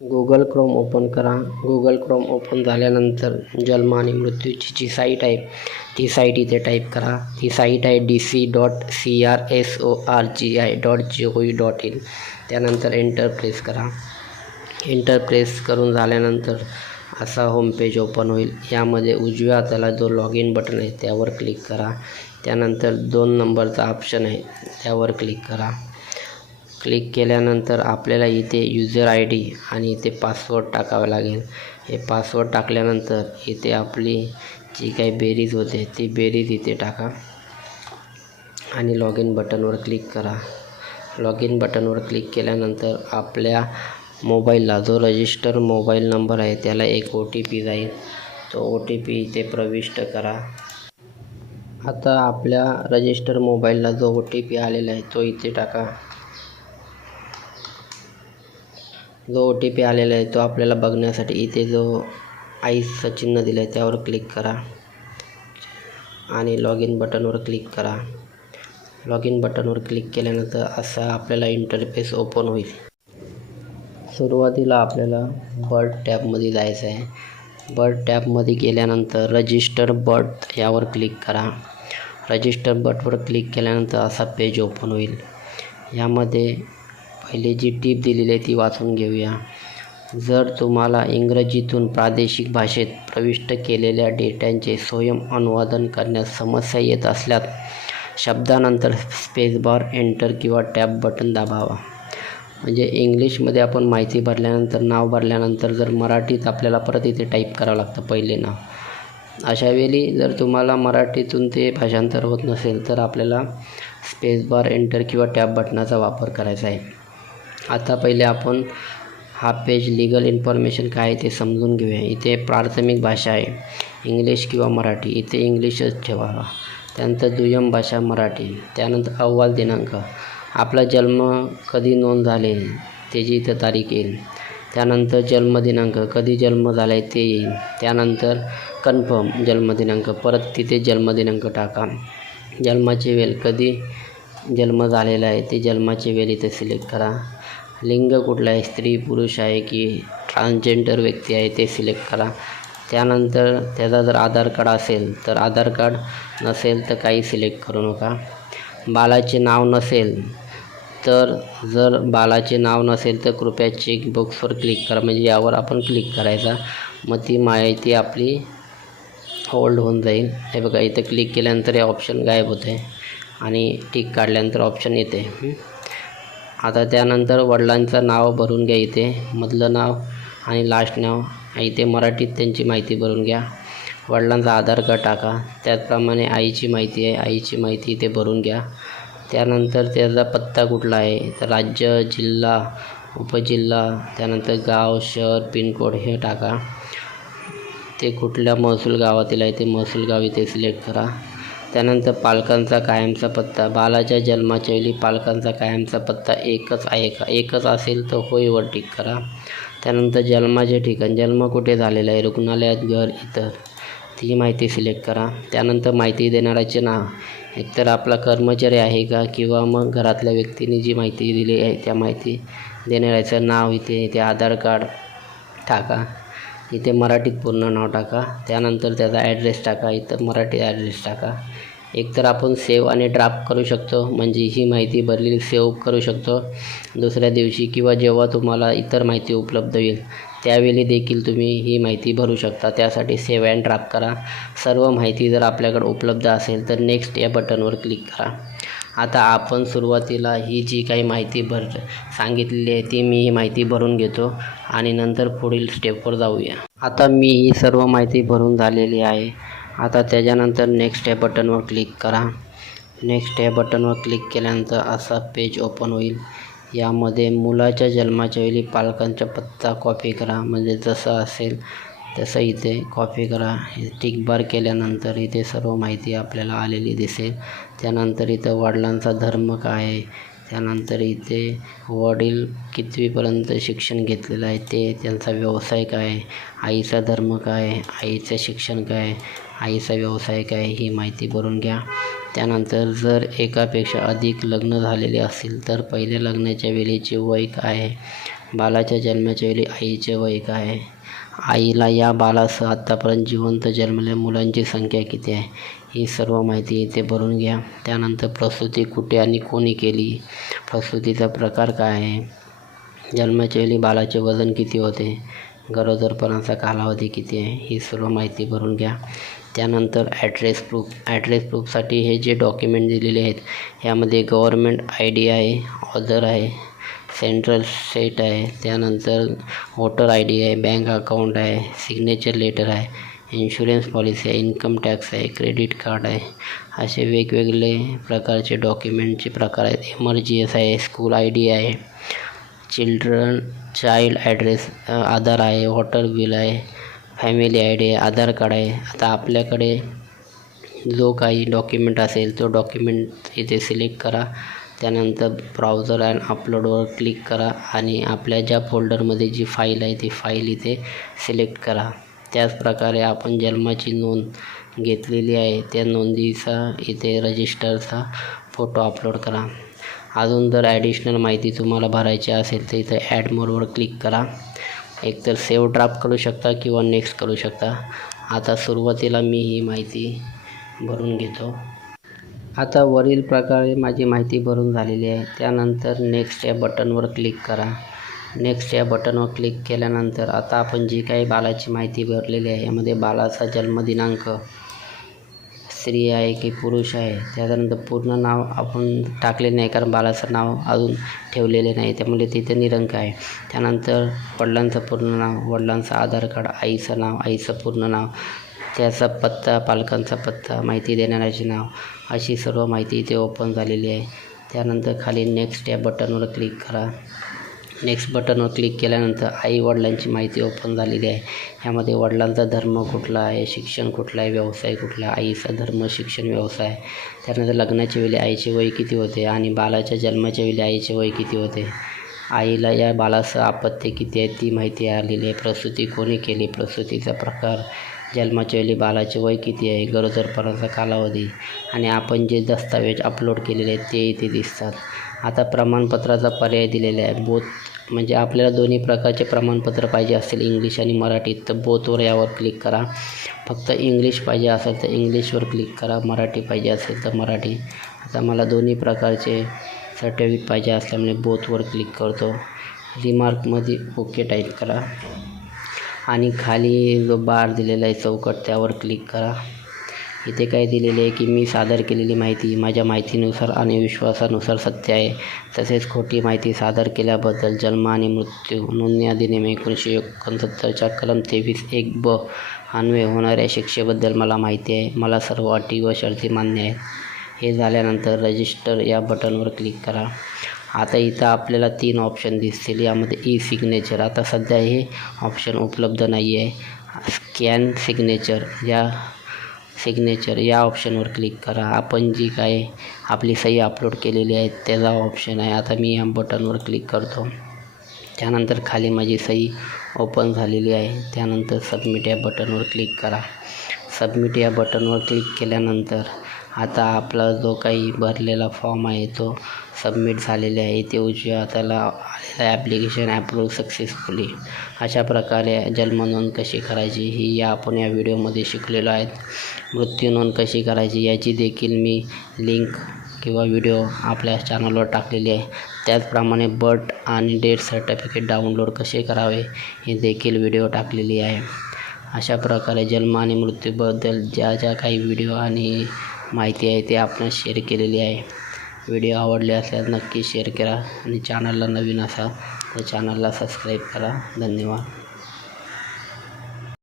Google Chrome open करा. Google Chrome open झाल्यानंतर जन्म आणि मृत्यूची जी साईट आहे ती साईट इथे टाईप करा. ती साईट आहे D C dot C R S O R G I dot G O E dot in त्यानंतर एंटर प्रेस करा. एंटर प्रेस करून झाल्यानंतर असा होम पेज ओपन होईल. यामध्ये उजव्या हाताला जो लॉग इन बटन आहे त्यावर क्लिक करा. त्यानंतर दोन नंबरचा ऑप्शन आहे त्यावर क्लिक करा. क्लिक केल्यानंतर आपल्याला इथे युजर आय डी आणि इथे पासवर्ड टाकावा लागेल. हे पासवर्ड टाकल्यानंतर इथे आपली जी काही बेरीज होते ती बेरीज इथे टाका. आणि लॉग इन बटनवर क्लिक करा. लॉग इन बटनवर क्लिक केल्यानंतर आपल्या मोबाईलला जो रजिस्टर मोबाईल नंबर आहे त्याला एक ओ टी पी जाईल. तो ओ टी पी इथे प्रविष्ट करा. आता आपल्या रजिस्टर मोबाईलला जो ओ टी पी आलेला आहे तो इथे टाका. जो ओ टी पी आलेला आहे तो आपल्याला बघण्यासाठी इथे जो आईचं चिन्ह दिलं आहे त्यावर क्लिक करा. आणि लॉग इन बटनवर क्लिक करा. लॉग इन बटनवर क्लिक केल्यानंतर असा आपल्याला इंटरफेस ओपन होईल. सुरुवातीला आपल्याला बर्ड टॅबमध्ये जायचं आहे. बर्ड टॅबमध्ये गेल्यानंतर रजिस्टर बर्ड यावर क्लिक करा. रजिस्टर बटवर क्लिक केल्यानंतर असा पेज ओपन होईल. यामध्ये पहिली जी टीप दिलेली आहे ती वाचून घेऊया. जर तुम्हाला इंग्रजीतून प्रादेशिक भाषेत प्रविष्ट केलेल्या डेट्यांचे स्वयं अनुवादन करण्यास समस्या येत असल्यास शब्दानंतर स्पेसबार एंटर किंवा टॅब बटन दाबावा. म्हणजे इंग्लिशमध्ये आपण माहिती भरल्यानंतर नाव भरल्यानंतर जर मराठीत आपल्याला परत इथे टाईप करावं लागतं पहिले नाव. अशावेळी जर तुम्हाला मराठीतून ते भाषांतर होत नसेल तर आपल्याला स्पेसबार एंटर किंवा टॅब बटनाचा वापर करायचा आहे. आता पहिले आपण हा पेज लिगल इन्फॉर्मेशन काय आहे ते समजून घेऊया. इथे प्राथमिक भाषा आहे. इंग्लिश किंवा मराठी. इथे इंग्लिशच ठेवावा त्यानंतर दुय्यम भाषा मराठी. त्यानंतर अहवाल दिनांक. आपला जन्म कधी नोंद झाले त्याची इथं तारीख येईल. त्यानंतर जन्मदिनांक कधी जन्म झाला आहे ते येईल. त्यानंतर कन्फर्म जन्मदिनांक परत तिथे जन्मदिनांक टाका. जन्माची वेळ कधी जन्म झालेला आहे ते जन्माची वेळ इथे सिलेक्ट करा. लिंग कुठलं आहे स्त्री पुरुष आहे की ट्रान्सजेंडर व्यक्ती आहे ते सिलेक्ट करा. त्यानंतर त्याचा जर आधार कार्ड असेल तर आधार कार्ड नसेल तर काही सिलेक्ट करू नका. बालाचे नाव नसेल तर जर बालाचे नाव नसेल तर कृपया चेकबॉक्सवर क्लिक करा. म्हणजे यावर आपण क्लिक करायचा. मग ती माहिती आपली होल्ड होऊन जाईल. हे बघा इथं क्लिक केल्यानंतर हे ऑप्शन गायब होते आणि टिक काढल्यानंतर ऑप्शन येते आता त्यानंतर वडिलांचं नाव भरून घ्या इथे. मधलं नाव आणि लास्ट नाव. इथे मराठीत त्यांची माहिती भरून घ्या. वडिलांचा आधार कार्ड टाका. त्याचप्रमाणे आईची माहिती आहे. आईची माहिती इथे भरून घ्या. त्यानंतर त्याचा पत्ता कुठला आहे? तर राज्य जिल्हा उपजिल्हा त्यानंतर गाव शहर पिनकोड हे टाका. ते कुठल्या महसूल गावातील आहे ते महसूल गाव इथे सिलेक्ट करा. त्यानंतर पालकांचा कायमचा पत्ता. बालाच्या जन्माच्या वेळी पालकांचा कायमचा पत्ता एकच आहे का? एकच असेल तर होयवर टिक करा. त्यानंतर जन्माचे ठिकाण. जन्म कुठे झालेला आहे? रुग्णालयात घर इतर ती माहिती सिलेक्ट करा. त्यानंतर माहिती देणाऱ्याचे नाव. एकतर आपला कर्मचारी आहे का? किंवा मग घरातल्या व्यक्तीने जी माहिती दिली आहे त्या माहिती देणाऱ्याचं नाव इथे इथे आधार कार्ड टाका. इथे मराठीत पूर्ण नाव टाका. त्यानंतर त्याचा ॲड्रेस टाका. इथं मराठी ॲड्रेस टाका. एकतर आपण सेव्ह आणि ड्राफ्ट करू शकतो. म्हणजे ही माहिती भरलेली सेव्ह करू शकतो. दुसऱ्या दिवशी किंवा जेव्हा तुम्हाला इतर माहिती उपलब्ध होईल त्यावेळी देखील तुम्ही ही माहिती भरू शकता. त्यासाठी सेव्ह अँड ड्राफ्ट करा. सर्व माहिती जर आपल्याकडे उपलब्ध असेल तर नेक्स्ट या बटनवर क्लिक करा. आता आपण सुरुवातीला ही जी काही माहिती भर सांगितलेली आहे ती मी ही माहिती भरून घेतो आणि नंतर पुढील स्टेपवर जाऊया. आता मी ही सर्व माहिती भरून झालेली आहे. आता त्याच्यानंतर नेक्स्ट या बटनवर क्लिक करा. नेक्स्ट या बटनवर क्लिक केल्यानंतर असा पेज ओपन होईल. यामध्ये मुलाच्या जन्माच्या वेळी पालकांचा पत्ता कॉपी करा. म्हणजे जसं असेल तसं इथे कॉपी करा. टिक बार केल्यानंतर इथे सर्व माहिती आपल्याला आलेली दिसेल. त्यानंतर इथं वडिलांचा धर्म काय आहे? त्यानंतर इथे वडील कितवीपर्यंत शिक्षण घेतलेलं आहे? ते त्यांचा व्यवसाय काय आहे? आईचा धर्म काय आहे? आईचं शिक्षण काय आहे? आईचा व्यवसाय काय ही माहिती भरून घ्या. त्यानंतर जर एकापेक्षा अधिक लग्न झालेले असतील तर पहिल्या लग्नाच्या वेळेचे वय काय आहे? बालाच्या जन्माच्या वेळी आईचे वय काय आहे? आईला या बालासह आत्तापर्यंत जिवंत जन्मलेल्या मुलांची संख्या किती आहे? ही सर्व माहिती इथे भरून घ्या. त्यानंतर प्रसूती कुठे आणि कोणी केली? प्रसूतीचा प्रकार काय आहे? जन्माच्या वेळी बालाचे वजन किती होते? गरोदरपणाचा कालावधी किती आहे? ही सर्व माहिती भरून घ्या. त्यानंतर ॲड्रेस प्रूफ ॲड्रेस प्रूफसाठी हे जे डॉक्युमेंट दिलेले आहेत यामध्ये गव्हर्मेंट आय डी आहे ऑदर आहे सेंट्रल सेट आहे त्यानंतर वोटर आय डी आहे बँक अकाउंट आहे सिग्नेचर लेटर आहे इन्शुरन्स पॉलिसी आहे इन्कम टॅक्स आहे क्रेडिट कार्ड आहे असे वेगवेगळे प्रकारचे डॉक्युमेंटचे प्रकार आहेत. एम आहे स्कूल आय डी आहे चिल्ड्रन चाइल्ड ॲड्रेस आधार आहे वॉटर बिल आहे फॅमिली आय डी आहे आधार कार्ड आहे. आता आपल्याकडे जो काही डॉक्युमेंट असेल तो डॉक्युमेंट इथे सिलेक्ट करा. त्यानंतर ब्राउझर अँड अपलोडवर क्लिक करा आणि आपल्या ज्या फोल्डरमध्ये जी फाईल आहे ती फाईल इथे सिलेक्ट करा. त्याचप्रकारे आपण जन्माची नोंद घेतलेली आहे. त्या नोंदीचा इथे रजिस्टरचा फोटो अपलोड करा. अजून जर ॲडिशनल माहिती तुम्हाला भरायची असेल तर इथं ॲड मोडवर क्लिक करा. एकतर सेव्ह ड्राफ्ट करू शकता किंवा नेक्स्ट करू शकता. आता सुरुवातीला मी ही माहिती भरून घेतो. आता वरील प्रकारे माझी माहिती भरून झालेली आहे. त्यानंतर नेक्स्ट या बटनवर क्लिक करा. नेक्स्ट या बटनवर क्लिक केल्यानंतर आता आपण जी काही बालाची माहिती भरलेली आहे यामध्ये बालाचा जन्मदिनांक स्त्री आहे की पुरुष आहे त्याच्यानंतर पूर्ण नाव आपण टाकले नाही कारण बालाचं नाव अजून ठेवलेले नाही त्यामुळे तिथे निरंक आहे. त्यानंतर वडिलांचं पूर्ण नाव वडिलांचं आधार कार्ड आईचं नाव आईचं पूर्ण नाव त्याचा पत्ता पालकांचा पत्ता माहिती देणाऱ्याचे नाव अशी सर्व माहिती इथे ओपन झालेली आहे. त्यानंतर खाली नेक्स्ट या बटनवर क्लिक करा. नेक्स्ट बटनवर क्लिक केल्यानंतर आई वडिलांची माहिती ओपन झालेली आहे. ह्यामध्ये वडिलांचा धर्म कुठला आहे शिक्षण कुठला आहे व्यवसाय कुठला आहे आईचा धर्म शिक्षण व्यवसाय. त्यानंतर लग्नाच्या वेळी आईचे वय किती होते आणि बालाच्या जन्माच्या वेळी आईचे वय किती होते? आईला या बालासह आपत्य किती आहे ती माहिती आलेली आहे. प्रसूती कोणी केली? प्रसूतीचा प्रकार. जन्माच्या वेळी बालाचे वय किती आहे? गरोदरपणाचा कालावधी. आणि आपण जे दस्तावेज अपलोड केलेले आहेत ते इथे दिसतात. आता प्रमाणपत्राचा पर्याय दिलेला आहे. बोथ म्हणजे आपल्याला दोन्ही प्रकारचे प्रमाणपत्र पाहिजे असेल इंग्लिश आणि मराठीत तर बोथवर यावर क्लिक करा. फक्त इंग्लिश पाहिजे असेल तर इंग्लिशवर क्लिक करा मराठी पाहिजे असेल तर मराठी. आता मला दोन्ही प्रकारचे सर्टिफिकेट पाहिजे असल्यामुळे बोथवर क्लिक करतो. रिमार्कमध्ये ओके टाईप करा. आणि खाली जो बार दिलेला आहे चौकट त्यावर क्लिक करा. इथे काय दिलेले आहे की मी सादर केलेली माहिती माझ्या माहितीनुसार आणि विश्वासानुसार सत्य आहे. तसेच खोटी माहिती सादर केल्याबद्दल जन्म आणि मृत्यू नोंदणी अधिनियम एकोणीसशे एकोणसत्तरच्या कलम तेवीस एक ब अन्वय होणाऱ्या शिक्षेबद्दल मला माहिती आहे. मला सर्व अटी व शर्ती मान्य आहेत. हे झाल्यानंतर रजिस्टर या बटनवर क्लिक करा. आता इथं आपल्याला तीन ऑप्शन दिसतील. यामध्ये ई सिग्नेचर आता सध्या हे ऑप्शन उपलब्ध नाही आहे स्कॅन सिग्नेचर या सिग्नेचर या ऑप्शनवर क्लिक करा. आपण जी काय आपली सही अपलोड केलेली आहे त्याचा ऑप्शन आहे. आता मी या बटनवर क्लिक करतो. त्यानंतर खाली माझी सही ओपन झालेली आहे. त्यानंतर सबमिट या बटनवर क्लिक करा. सबमिट या बटनवर क्लिक केल्यानंतर आता आपला जो काही भरलेला फॉर्म आहे तो सबमिट झालेले आहे. ते उजव्या हाताला आलेला ॲप्लिकेशन ॲप्रूव्ह सक्सेसफुली अशा प्रकारे जन्म नोंद कशी करायची ही या आपण या व्हिडिओमध्ये शिकलेलो आहेत. मृत्यू नोंद कशी करायची याची देखील मी लिंक किंवा व्हिडिओ आपल्या चॅनलवर टाकलेली आहे. त्याचप्रमाणे बर्थ आणि डेट सर्टिफिकेट डाउनलोड कसे करावे हे देखील व्हिडिओ टाकलेली आहे. अशा प्रकारे जन्म आणि मृत्यूबद्दल ज्या ज्या काही व्हिडिओ आणि माहिती आहे ते आपण शेअर केलेली आहे. व्हिडिओ आवडले असल्यास नक्की शेअर करा. आणि चॅनलला नवीन असाल तर चॅनलला सबस्क्राईब करा. धन्यवाद.